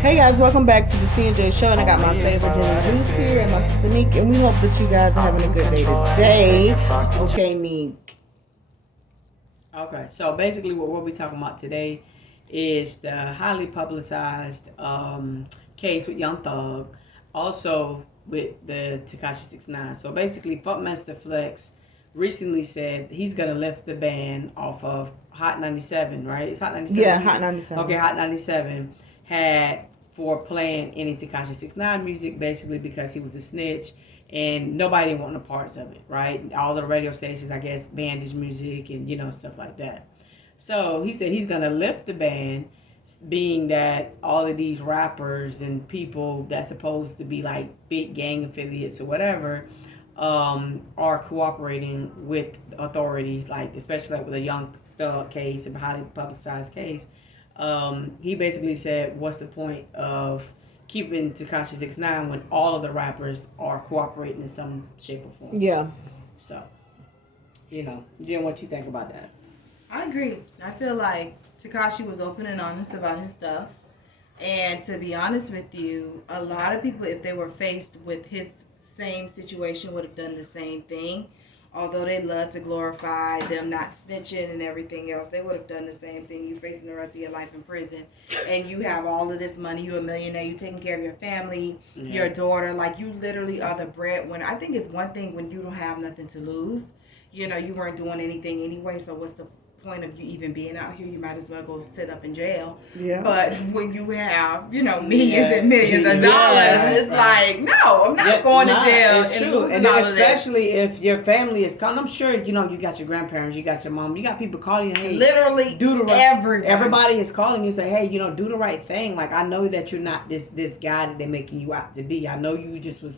Hey guys, welcome back to the CNJ show, and I got my favorite Jenna Juice here and my sister Neek, and we hope that you guys are having a good day today. Okay, Neek. Okay, so basically, what we'll be talking about today is the highly publicized case with Young Thug, also with the tekashi 6ix9ine. So basically, funkmaster Flex recently said he's gonna lift the ban off of Hot 97, right? It's Hot 97. Yeah, Hot 97. Okay, Hot 97 had for playing any tekashi 6ix9ine music, basically because he was a snitch and nobody wanted no parts of it, right? All the radio stations, I guess, banned his music and stuff like that. So he said he's gonna lift the ban, being that all of these rappers and people that's supposed to be like big gang affiliates or whatever are cooperating with authorities, like especially like with a Young Thug case, a highly publicized case. He basically said, "What's the point of keeping tekashi 6ix9ine when all of the rappers are cooperating in some shape or form?" Yeah. So, Jen, what you think about that? I agree. I feel like Tekashi was open and honest about his stuff. And to be honest with you, a lot of people, if they were faced with his same situation, would have done the same thing. Although they love to glorify them not snitching and everything else, they would have done the same thing. You facing the rest of your life in prison, and you have all of this money. You're a millionaire. You taking care of your family, your daughter. Like, you literally are the breadwinner. I think it's one thing when you don't have nothing to lose. You weren't doing anything anyway, so what's the point of you even being out here? You might as well go sit up in jail. Yeah. But when you have, millions and millions of dollars, it's like, no, I'm not going to jail. It's true. And especially if your family is calling. I'm sure, you got your grandparents, you got your mom, you got people calling you, hey, literally do the right. Everybody is calling you, say, hey, do the right thing. Like, I know that you're not this guy that they're making you out to be. I know you just was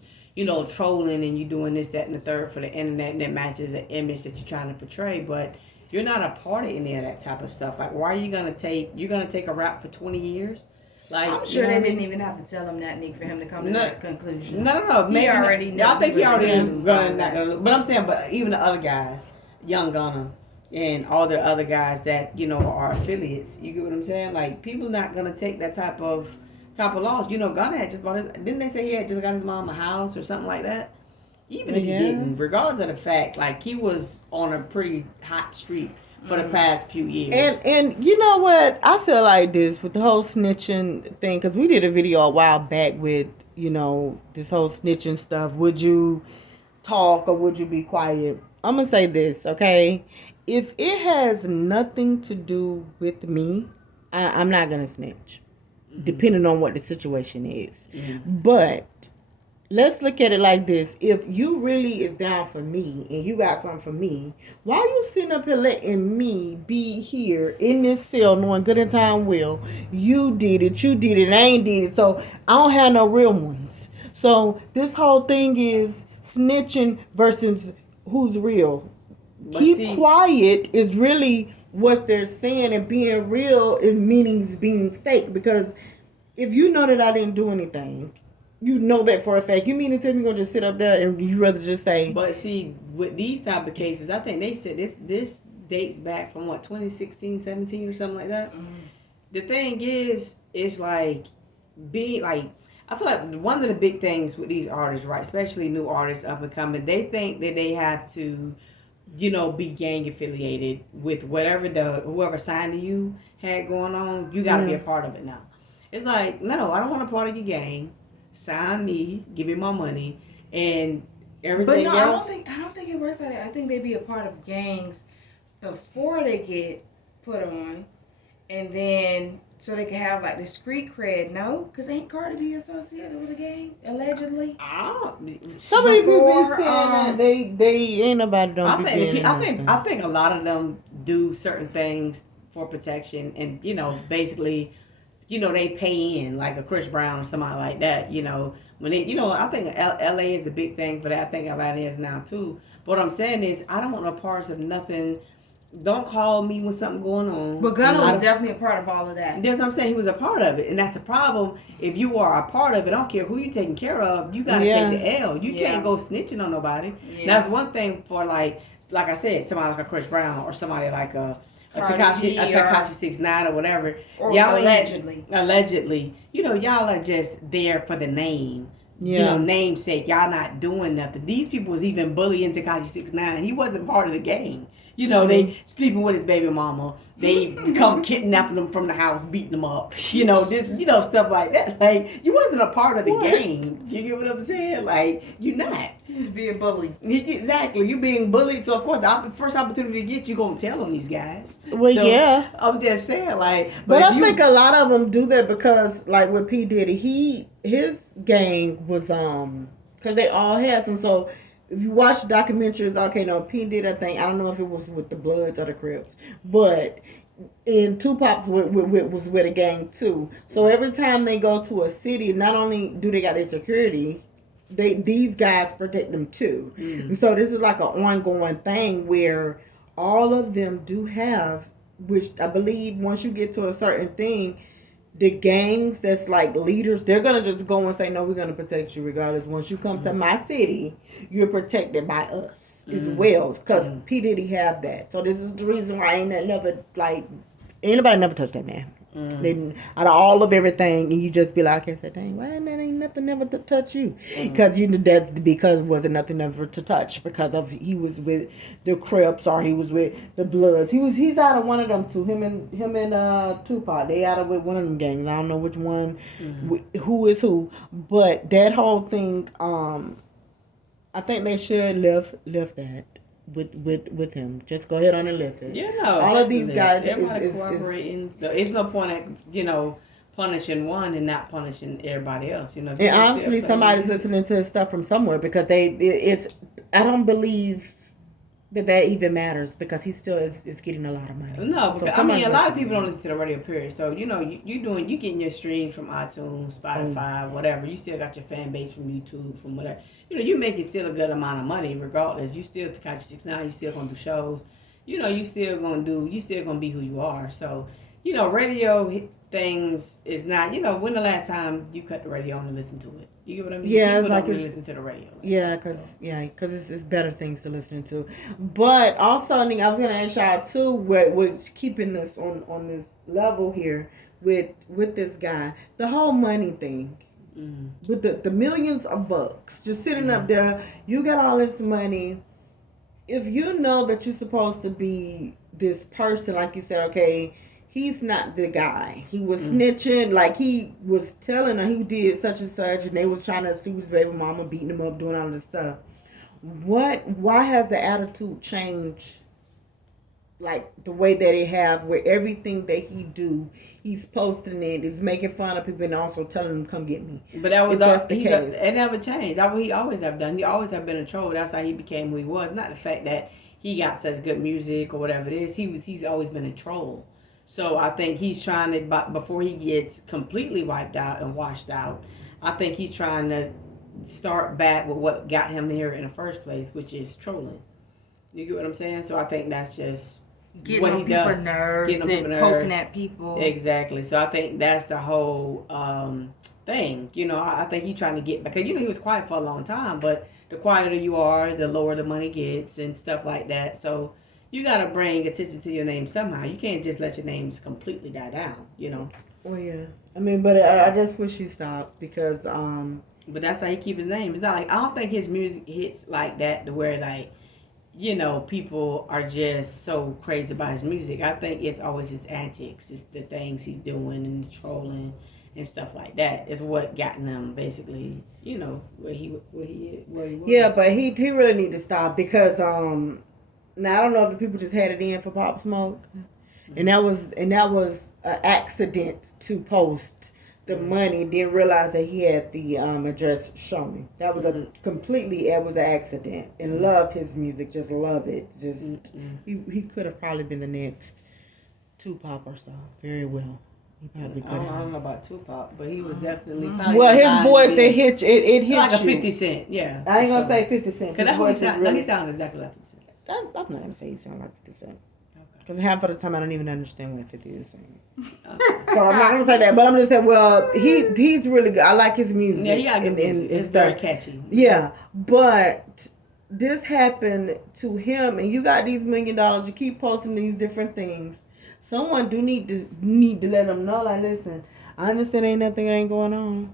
trolling and you doing this, that, and the third for the internet, and it matches the image that you're trying to portray, but you're not a part of any of that type of stuff. Like, why are you gonna take a rap for 20 years? Like, I'm sure they didn't even have to tell him that, Nick, for him to come to that conclusion. No. Maybe he already knew. I think he already knew. But I'm saying, but even the other guys, Young Gunna, and all the other guys that are affiliates. You get what I'm saying? Like, people not gonna take that type of loss. Gunna had just bought his. Didn't they say he had just got his mom a house or something like that? Even if he didn't, regardless of the fact, like, he was on a pretty hot streak for the past few years. And you know what? I feel like this with the whole snitching thing, because we did a video a while back with, this whole snitching stuff. Would you talk or would you be quiet? I'm going to say this, okay? If it has nothing to do with me, I'm not going to snitch, depending on what the situation is. But let's look at it like this. If you really is down for me and you got something for me, why are you sitting up here letting me be here in this cell knowing good and time well you did it, and I ain't did it, so I don't have no real ones. So this whole thing is snitching versus who's real. Keep quiet is really what they're saying, and being real is meaning being fake. Because if you know that I didn't do anything, you know that for a fact. You mean to tell me you're going to just sit up there and you rather just say... But see, with these type of cases, I think they said this dates back from, 2016, 17 or something like that? The thing is, it's like, being like... I feel like one of the big things with these artists, right, especially new artists up and coming, they think that they have to, be gang affiliated with whoever signing you had going on. You got to be a part of it now. It's like, no, I don't want a part of your gang. Sign me, give me my money, and everything else. But no, I don't think it works like that. I think they be a part of gangs before they get put on, and then so they can have like the street cred. No, because ain't Cardi B associated with a gang allegedly? Some of people be saying that they ain't nobody don't be. I think a lot of them do certain things for protection, and basically. They pay in, like a Chris Brown or somebody like that, when they, I think LA is a big thing for that. I think Atlanta is now too. But what I'm saying is, I don't want no parts of nothing. Don't call me when something going on. But Gunna was definitely a part of all of that. That's what I'm saying. He was a part of it. And that's the problem. If you are a part of it, I don't care who you taking care of, you got to take the L. You can't go snitching on nobody. Yeah. That's one thing for, like I said, somebody like a Chris Brown or somebody like a Cardi B a Tekashi 6ix9ine or whatever. or Y'all allegedly, y'all are just there for the name. Yeah. Namesake. Y'all not doing nothing. These people was even bullying Tekashi 6ix9ine. He wasn't part of the gang. They sleeping with his baby mama. They come kidnapping him from the house, beating him up. Stuff like that. Like, you wasn't a part of the gang. You get what I'm saying? Like, you're not. He was being bullied. Exactly. You're being bullied. So, of course, the first opportunity to get, you're going to tell on these guys. Well, so, yeah. I'm just saying, like. But I think a lot of them do that because, like, with P. Diddy, his gang was, because they all had some, so. If you watch documentaries, okay, no, P. Diddy, I think, I don't know if it was with the Bloods or the Crips, but in Tupac was with a gang too. So every time they go to a city, not only do they got their security, these guys protect them too. And so this is like an ongoing thing where all of them do have, which I believe once you get to a certain thing, the gangs that's like leaders, they're gonna just go and say, no, we're gonna protect you regardless. Once you come to my city, you're protected by us as well, because P. Diddy have that. So this is the reason why anybody never touched that man. They, out of all of everything, and you just be like, I say, dang, why that ain't nothing never to touch you? Because that's because it wasn't nothing never to touch because of he was with the Crips or he was with the Bloods. He's out of one of them two. Him and Tupac. They out of with one of them gangs. I don't know which one, who is who, but that whole thing. I think they should lift that. With him, just go ahead on and lift it. All of these guys, everybody cooperating. It's no point at punishing one and not punishing everybody else. And honestly, somebody's listening to his stuff from somewhere because I don't believe that even matters because he still is getting a lot of money. No, because a lot of people don't listen to the radio. Period. So you getting your streams from iTunes, Spotify, whatever. You still got your fan base from YouTube, from whatever. You making still a good amount of money regardless. You still Tekashi 6ix9ine. You still gonna do shows. You still gonna be who you are. So radio things is not. When the last time you cut the radio on and listen to it? You get what I mean? Yeah, people don't really listen to the radio. Because it's better things to listen to. But also, I was gonna ask y'all too, what's keeping us on this level here with this guy, the whole money thing. With the millions of bucks just sitting up there, you got all this money. If you know that you're supposed to be this person, like you said, okay, he's not the guy. He was snitching, like he was telling her he did such and such, and they was trying to sleep with his baby mama, beating him up, doing all this stuff. Why has the attitude changed? Like the way that it have, where everything that he do, he's posting it, is making fun of people, and also telling them, "Come get me." But that was it never changed. That's what he always have done. He always have been a troll. That's how he became who he was. Not the fact that he got such good music or whatever it is. He's always been a troll. So I think he's trying to, before he gets completely wiped out and washed out, I think he's trying to start back with what got him here in the first place, which is trolling. You get what I'm saying? So I think that's just getting what on he does. Nerves and poking at people. Exactly. So I think that's the whole thing. I think he's trying to get, because he was quiet for a long time, but the quieter you are, the lower the money gets and stuff like that. So you got to bring attention to your name somehow. You can't just let your names completely die down, Well, yeah. But I just wish he stopped because... But that's how he keep his name. It's not like, I don't think his music hits like that to where, like, people are just so crazy about his music. I think it's always his antics. It's the things he's doing and he's trolling and stuff like that. Is what gotten him basically, where he was. Yeah, but he really need to stop because... Now I don't know if the people just had it in for Pop Smoke, and that was an accident to post the money. Didn't realize that he had the address showing. That was it was an accident. And love his music, just love it. Just he could have probably been the next Tupac or so. Very well. He probably could have. I don't know about Tupac, but he was definitely. Well, his voice it hit you. Like a 50 Cent, yeah. I ain't gonna say 50 Cent. Because he sounds exactly like 50 Cent. I'm not gonna say he sounds like 50 Cent. Because half of the time I don't even understand what 50 is saying. Okay. So I'm not gonna say that, but I'm just saying, well, he's really good. I like his music. Yeah, he got good music. It's very catchy. Yeah, but this happened to him, and you got these $1 million, you keep posting these different things. Someone do need to let them know. Like, listen, I understand ain't going on.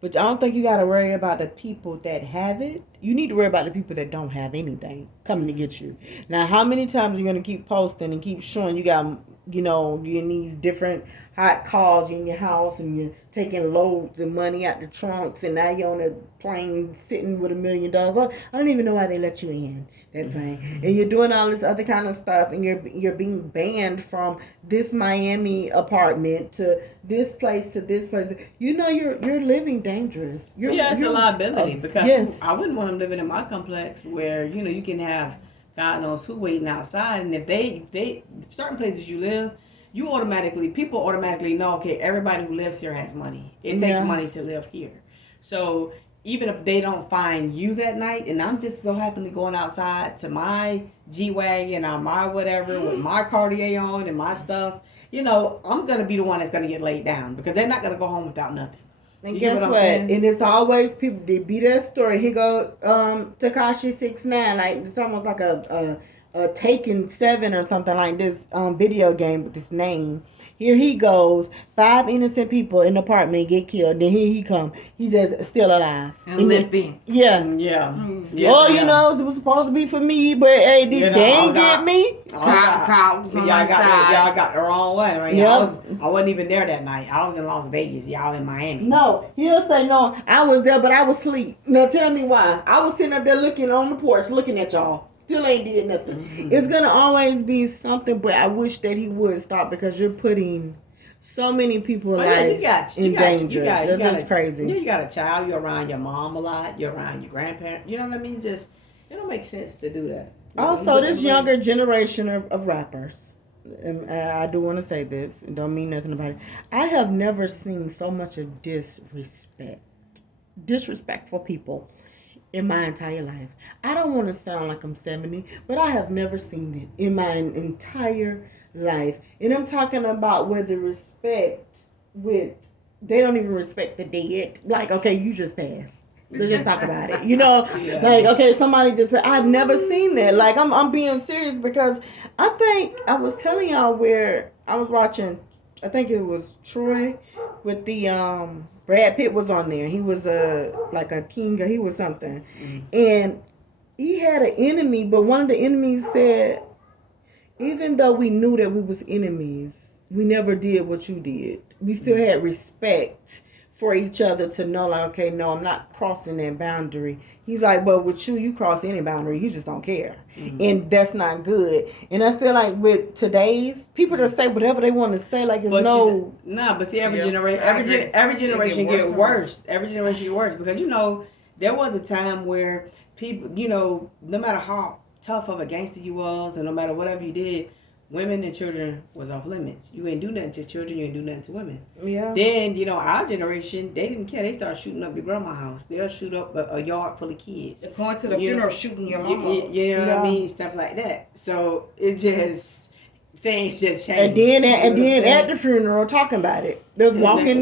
But I don't think you got to worry about the people that have it. You need to worry about the people that don't have anything coming to get you. Now, how many times are you going to keep posting and keep showing you got, you're in these different hot cars in your house and you're taking loads of money out the trunks and now you're on a plane sitting with $1 million. I don't even know why they let you in that plane. And you're doing all this other kind of stuff and you're being banned from this Miami apartment to this place to this place. You're living dangerous. It's a liability because yes. I wouldn't want him living in my complex where you can have God knows who waiting outside, and if they certain places you live, people automatically know, okay, everybody who lives here has money. It takes money to live here. So even if they don't find you that night, and I'm just so happily going outside to my G-Wagon or my whatever with my Cartier on and my stuff, I'm going to be the one that's going to get laid down because they're not going to go home without nothing. And guess what? And it's always people, they be that story. Here go tekashi 6ix9ine, like it's almost like a Taken 7 or something like this video game with this name. Here he goes, 5 innocent people in the apartment get killed. Then here he come. He just still alive. And limping. Yeah. It was supposed to be for me, but hey, they ain't get me. Cops on my side. Y'all got the wrong one. Right? Yep. I wasn't even there that night. I was in Las Vegas. Y'all in Miami. No, he'll say, no, I was there, but I was asleep. Now tell me why. I was sitting up there looking on the porch, looking at y'all. Still ain't did nothing. Mm-hmm. It's gonna always be something, but I wish that he would stop because you're putting so many people's lives in danger. That's just crazy. You got a child. You're around your mom a lot. You're around your grandparents. You know what I mean? Just it don't make sense to do that. Also, this younger generation of rappers, and I do want to say this. It don't mean nothing about it. I have never seen so much of disrespectful people in my entire life. I don't want to sound like I'm 70, but I have never seen it in my entire life. And I'm talking about where the respect they don't even respect the dead. Like, okay, you just passed. Let's just talk about it. Like, okay, somebody just, I've never seen that. Like, I'm being serious because I think I was telling y'all where I was watching, I think it was Troy with the, Brad Pitt was on there. He was like a king or he was something. Mm-hmm. And he had an enemy, but one of the enemies said, even though we knew that we was enemies, we never did what you did. We still had respect for each other to know, like, okay, no, I'm not crossing that boundary. He's like, but with you cross any boundary, you just don't care. Mm-hmm. And that's not good. And I feel like with today's, people just say whatever they want to say, like it's but see, every generation get worse. Every generation get worse because, there was a time where people, no matter how tough of a gangster you was and no matter whatever you did, women and children was off limits. You ain't do nothing to children. You ain't do nothing to women. Yeah. Then, our generation, they didn't care. They started shooting up your grandma's house. They'll shoot up a yard full of kids. They're going to the funeral shooting your mama. You know what I mean? Stuff like that. So, it just, things just changed. And then at the funeral, talking about it. There's walking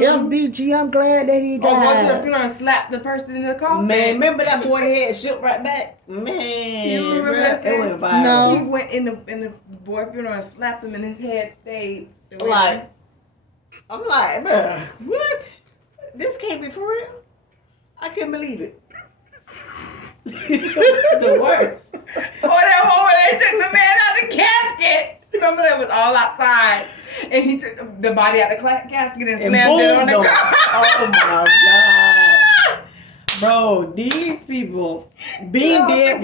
FBG, I'm glad that he died. Oh, go to the funeral and slap the person in the coffin. Man, remember that boy head shook right back? Man. You remember that? It went viral. No. He went in the boy funeral and slapped him and his head stayed. I'm like, bruh, what? This can't be for real? I couldn't believe it. The worst. That moment they took the man out of the casket. Remember that was all outside. And he took the body out of the casket and slammed it on the car. Oh my God. Bro, these people being dead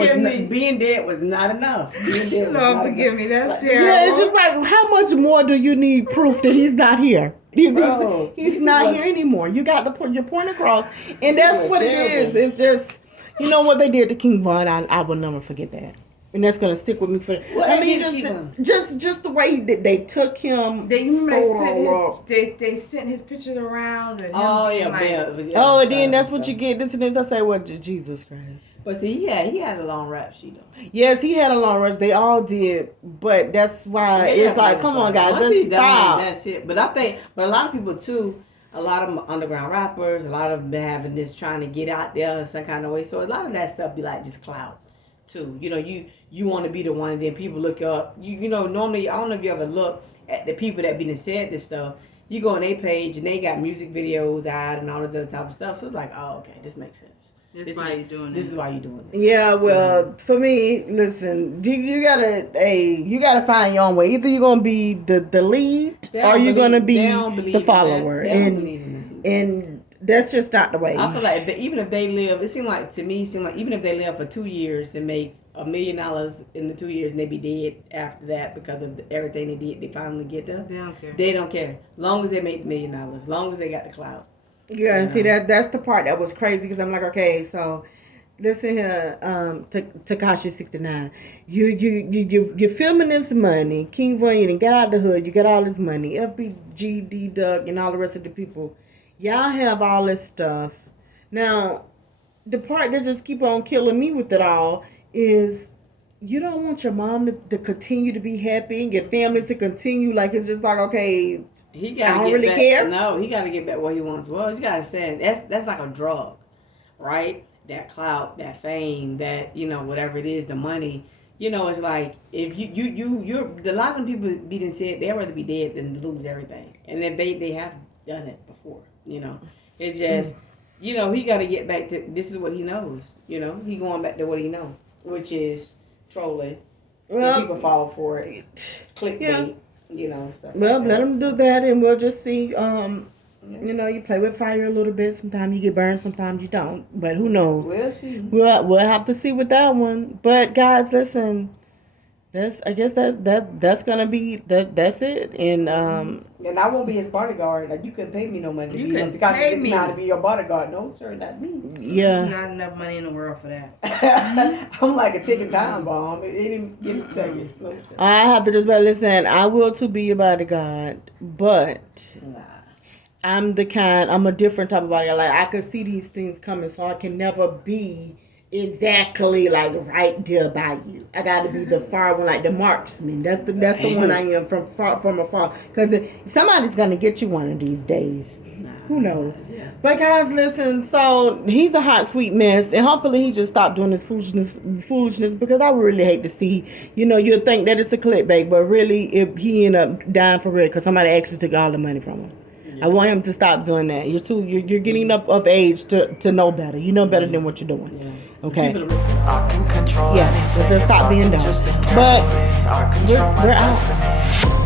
was not enough. Lord forgive me, that's terrible. Yeah, it's just like, how much more do you need proof that he's not here? He's not here anymore. You got to put your point across, and that's what it is. It's just, what they did to King Von. I will never forget that. And that's gonna stick with me for. Just the way that they took him. They sent his pictures around. And and then that's what you get. This and this. I say, what Jesus Christ. But see, he had a long rap sheet though. Yes, he had a long rap. They all did, but that's why it's like, come on, guys, let's stop. That's it. But a lot of people too. a lot of them are underground rappers. A lot of them been having this trying to get out there in some kind of way. So a lot of that stuff be like just clout too. You know, you want to be the one, and then people look up. You know, normally I don't know if you ever look at the people that been said this stuff. You go on their page and they got music videos out and all this other type of stuff. So it's like, oh, okay, this makes sense. This is why you're doing this. This is why you're doing this. Yeah, well, for me, listen, you gotta find your own way. Either you're gonna be the lead or you're gonna be the follower, and that's just not the way. I feel like even if they live, it seems like even if they live for 2 years and make $1 million in the 2 years and they be dead after that because of everything they did, they finally get them. They don't care. Long as they make $1 million, long as they got the clout. Yeah, and see that's the part that was crazy because I'm like, okay, so listen here, tekashi 6ix9ine, you're filming this money, King Von, you didn't get out the hood, you got all this money, FBG, D-Duck, and all the rest of the people, y'all have all this stuff. Now, the part that just keep on killing me with it all is you don't want your mom to continue to be happy and your family to continue, like it's just like, okay, he gotta I don't really back, care. No, he got to get back what he wants. Well, you got to understand, that's like a drug, right? That clout, that fame, that, you know, whatever it is, the money. You know, it's like, if you're a lot of them people be done said they'd rather be dead than lose everything. And then they have done it before, you know. It's just, you know, he got to get back to, this is what he knows, you know. He going back to what he knows, which is trolling. Well, and people fall for it. Clickbait. Yeah. You know, stuff. Well, let them do that, and we'll just see. You know, you play with fire a little bit. Sometimes you get burned, sometimes you don't. But who knows? We'll see. We'll have to see with that one. But guys, listen. I guess that's gonna be that's it. And I won't be his bodyguard. Like, you couldn't pay me no money to pay me to be your bodyguard. No, sir, not me. Yeah, there's not enough money in the world for that. I'm like a ticking time bomb. It didn't give it to you. No, sir. I have to just listen. I will to be your bodyguard, but I'm a different type of bodyguard. Like, I could see these things coming, so I can never be exactly like right there by you. I got to be the far one, like the marksman. That's the one I am from afar. Because somebody's gonna get you one of these days. Who knows? Yeah. But guys, listen. So he's a hot, sweet mess, and hopefully he just stopped doing this foolishness. Because I would really hate to see. You know, you'll think that it's a clickbait, but really, if he ended up dying for real, because somebody actually took all the money from him. Yeah. I want him to stop doing that. You're getting up of age to know better. You know better than what you're doing. Yeah. Okay. I can control yeah. Let's just stop being dumb. But we're out.